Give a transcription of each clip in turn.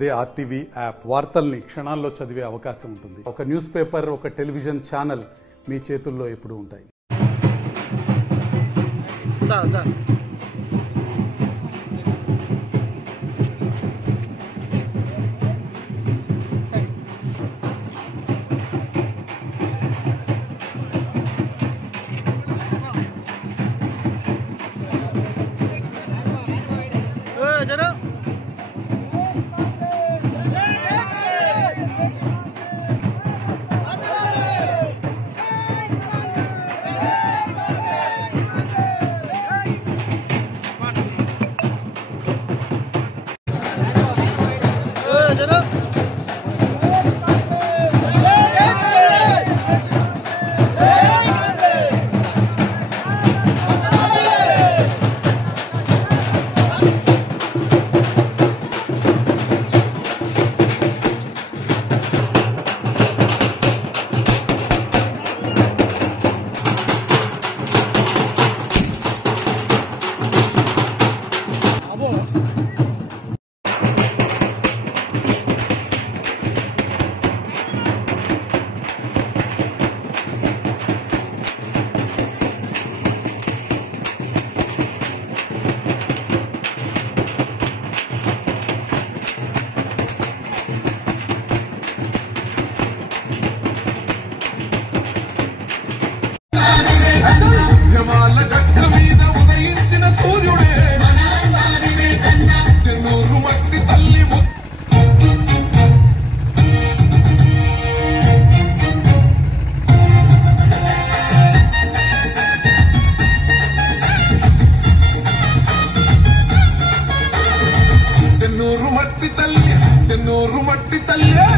అదే RTV app వార్తల్ని క్షణాల్లో చదివే అవకాశం ఉంటుంది. ఒక న్యూస్ పేపర్, ఒక టెలివిజన్ ఛానల్ మీ చేతుల్లో ఎప్పుడూ ఉంటాయి.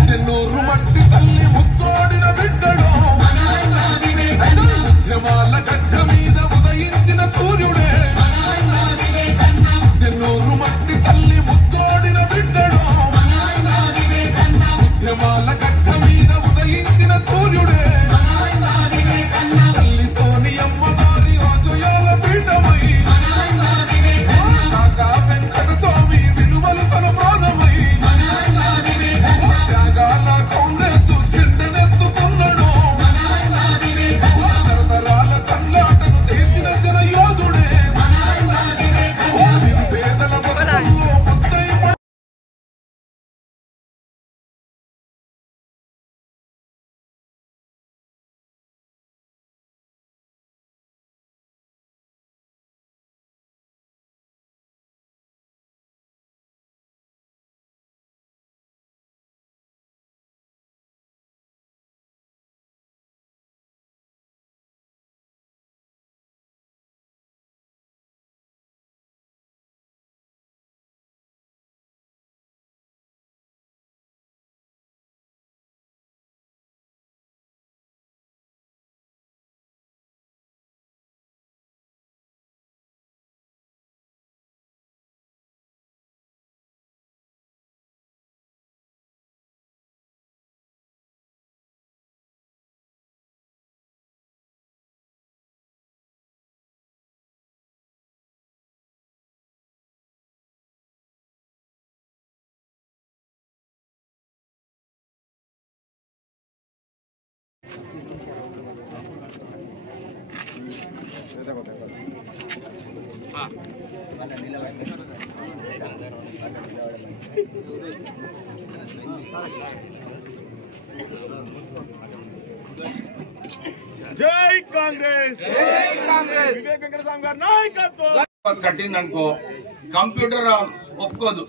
చెన్నూరు మట్టి తల్లి ముత్తోడిన బిడ్డడు ఉద్యమాల గడ్డ మీద ఉదయించిన సూర్యుడే చెన్నూరు మట్టి తల్లి ముత్తోడిన బిడ్డడు ఉద్యమాల గడ్డ మీద ఉదయించిన సూర్యుడే తల్లి సోనియమ్మ గారి ఆశయాల పీఠమై కాకా వెంకట స్వామి విలువలు తలమానమై కాంగ్రెస్ చెండనెత్తుకున్నాడు తరతరాల కళ్ళాటను తీర్చిన జనయోధుడే పేదల బతుకుల్లో ముద్దై జై కాంగ్రెస్ వివేక్ వెంకటస్వామి గారి నాయకత్వం కట్టిందనుకో కంప్యూటర్ ఒప్పుకోదు.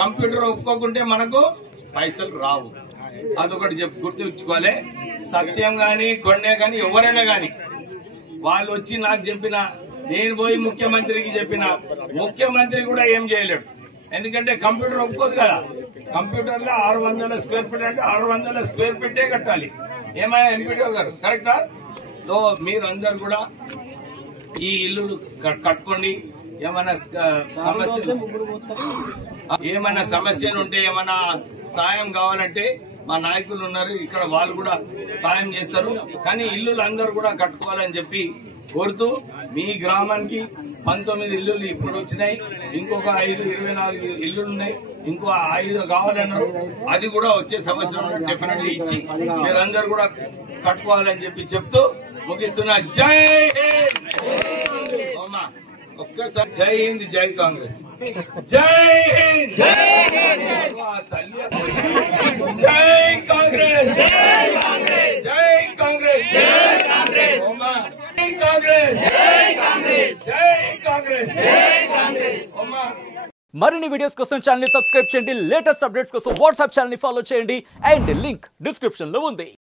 కంప్యూటర్ ఒప్పుకోకుంటే మనకు పైసలు రావు. అదొకటి గుర్తుంచుకోవాలి. సత్యం గాని కొండే గాని ఎవరైనా గాని వాళ్ళు వచ్చి నాకు చెప్పిన, నేను పోయి ముఖ్యమంత్రికి చెప్పిన, ముఖ్యమంత్రి కూడా ఏం చేయలేడు. ఎందుకంటే కంప్యూటర్ ఒప్పుకోదు కదా. కంప్యూటర్ లో 600 స్క్వేర్ ఫీట్ అంటే 600 స్క్వేర్ ఫీటే కట్టాలి. ఏమయ్యా ఎన్పిటిఓ గారు, కరెక్టా? సో మీరందరు కూడా ఈ ఇల్లు కట్టుకోండి. ఏమైనా సమస్యలు ఉంటే, ఏమైనా సాయం కావాలంటే మా నాయకులు ఉన్నారు ఇక్కడ, వాళ్ళు కూడా సాయం చేస్తారు. కానీ ఇల్లులు అందరూ కూడా కట్టుకోవాలని చెప్పి కోరుతూ, మీ గ్రామానికి 19 ఇల్లులు ఇప్పుడు వచ్చినాయి. ఇంకొక 24 ఇల్లులు ఉన్నాయి. ఇంకో 5 కావాలన్నారు. అది కూడా వచ్చే సంవత్సరం డెఫినెట్ గా ఇచ్చి మీరందరూ కూడా కట్టుకోవాలని చెప్తూ ముగిస్తున్నా. జై హింద్. ఒక్కసారి జై హింద్, జై కాంగ్రెస్. జై హింద్, జై జై కాంగ్రెస్, జై కాంగ్రెస్, జై కాంగ్రెస్, జై కాంగ్రెస్, జై కాంగ్రెస్, జై కాంగ్రెస్, జై కాంగ్రెస్, జై కాంగ్రెస్. మరిన్ని వీడియోస్ కోసం ఛానల్ ని సబ్స్క్రైబ్ చేయండి. లేటెస్ట్ అప్డేట్స్ కోసం వాట్సాప్ ఛానల్ ని ఫాలో చేయండి. అండ్ లింక్ డిస్క్రిప్షన్ లో ఉంది.